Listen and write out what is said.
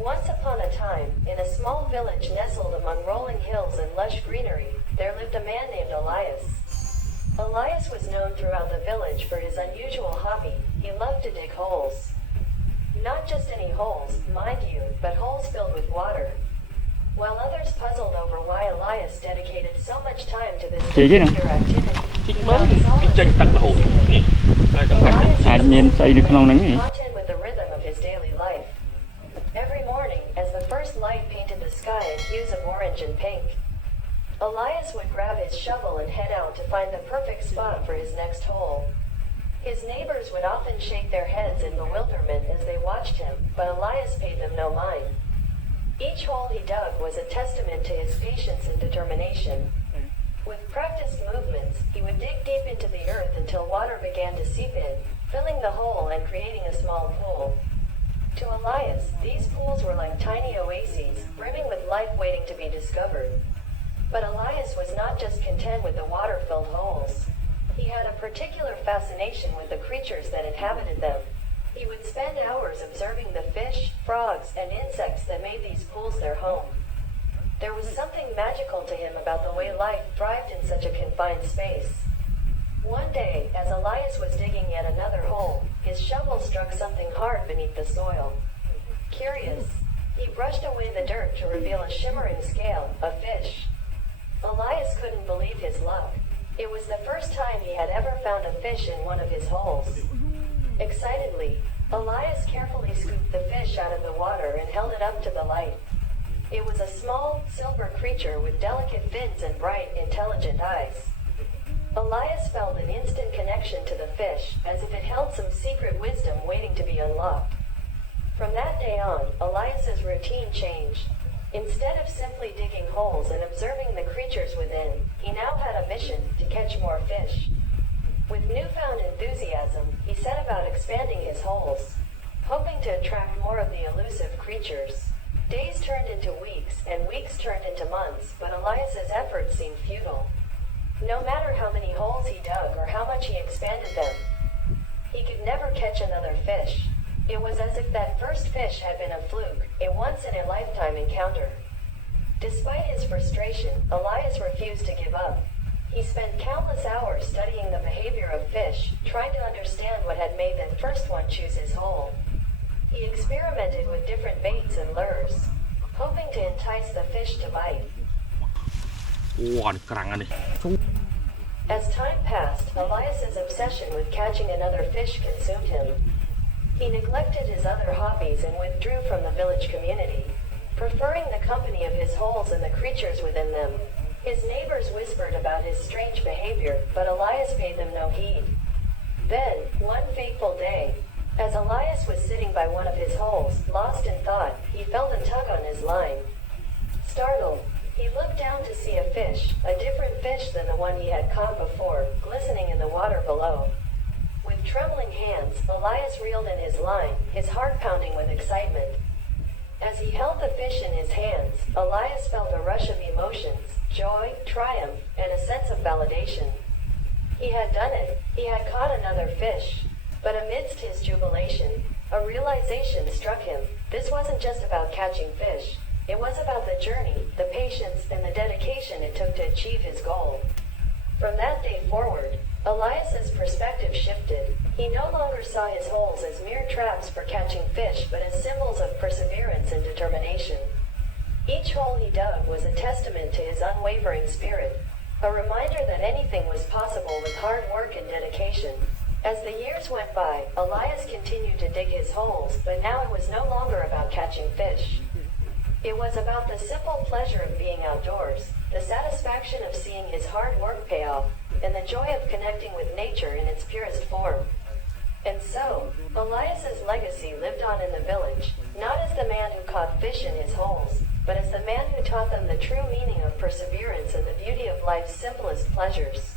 Once upon a time, in a small village nestled among rolling hills and lush greenery, there lived a man named Elias. Elias was known throughout the village for his unusual hobby. He loved to dig holes. Not just any holes, mind you, but holes filled with water. While others puzzled over why Elias dedicated so much time to this particular activity, he found solace in content with the rhythm of his daily life. Every morning, as the first light painted the sky in hues of orange and pink, Elias would grab his shovel and head out to find the perfect spot for his next hole. His neighbors would often shake their heads in bewilderment as they watched him, but Elias paid them no mind. Each hole he dug was a testament to his patience and determination. With practiced movements, he would dig deep into the earth until water began to seep in, filling the hole and creating a small pool. To Elias, these pools were like tiny oases, brimming with life waiting to be discovered. But Elias was not just content with the water-filled holes. He had a particular fascination with the creatures that inhabited them. He would spend hours observing the fish, frogs, and insects that made these pools their home. There was something magical to him about the way life thrived in such a confined space. One day, as Elias was digging yet another hole, his shovel struck something hard beneath the soil. Curious, he brushed away the dirt to reveal a shimmering scale, a fish. Elias couldn't believe his luck. It was the first time he had ever found a fish in one of his holes. Excitedly, Elias carefully scooped the fish out of the water and held it up to the light. It was a small, silver creature with delicate fins and bright, intelligent eyes. Elias felt an instant connection to the fish, as if it held some secret wisdom waiting to be unlocked. From that day on, Elias's routine changed. Instead of simply digging holes and observing the creatures within, he now had a mission to catch more fish. With newfound enthusiasm, he set about expanding his holes, hoping to attract more of the elusive creatures. Days turned into weeks, and weeks turned into months, but Elias's efforts seemed futile. No matter how many holes he dug or how much he expanded them, he could never catch another fish. It was as if that first fish had been a fluke, a once-in-a-lifetime encounter. Despite his frustration, Elias refused to give up. He spent countless hours studying the behavior of fish, trying to understand what had made the first one choose his hole. He experimented with different baits and lures, hoping to entice the fish to bite. As time passed, Elias's obsession with catching another fish consumed him. He neglected his other hobbies and withdrew from the village community, preferring the company of his holes and the creatures within them. His neighbors whispered about his strange behavior, but Elias paid them no heed. Then, one fateful day, as Elias was sitting by one of his holes, lost in thought, he felt a tug on his line. Startled, he looked down to see a fish, a different fish than the one he had caught before, glistening in the water below. With trembling hands, Elias reeled in his line, his heart pounding with excitement. As he held the fish in his hands, Elias felt a rush of emotions, joy, triumph, and a sense of validation. He had done it. He had caught another fish. But amidst his jubilation, a realization struck him. This wasn't just about catching fish. It was about the journey, the patience, and the dedication it took to achieve his goal. From that day forward, Elias's perspective shifted. He no longer saw his holes as mere traps for catching fish, but as symbols of perseverance and determination. Each hole he dug was a testament to his unwavering spirit, a reminder that anything was possible with hard work and dedication. As the years went by, Elias continued to dig his holes, but now it was no longer about catching fish. It was about the simple pleasure of being outdoors, the satisfaction of seeing his hard work pay off, and the joy of connecting with nature in its purest form. And so, Elias's legacy lived on in the village, not as the man who caught fish in his holes, but as the man who taught them the true meaning of perseverance and the beauty of life's simplest pleasures.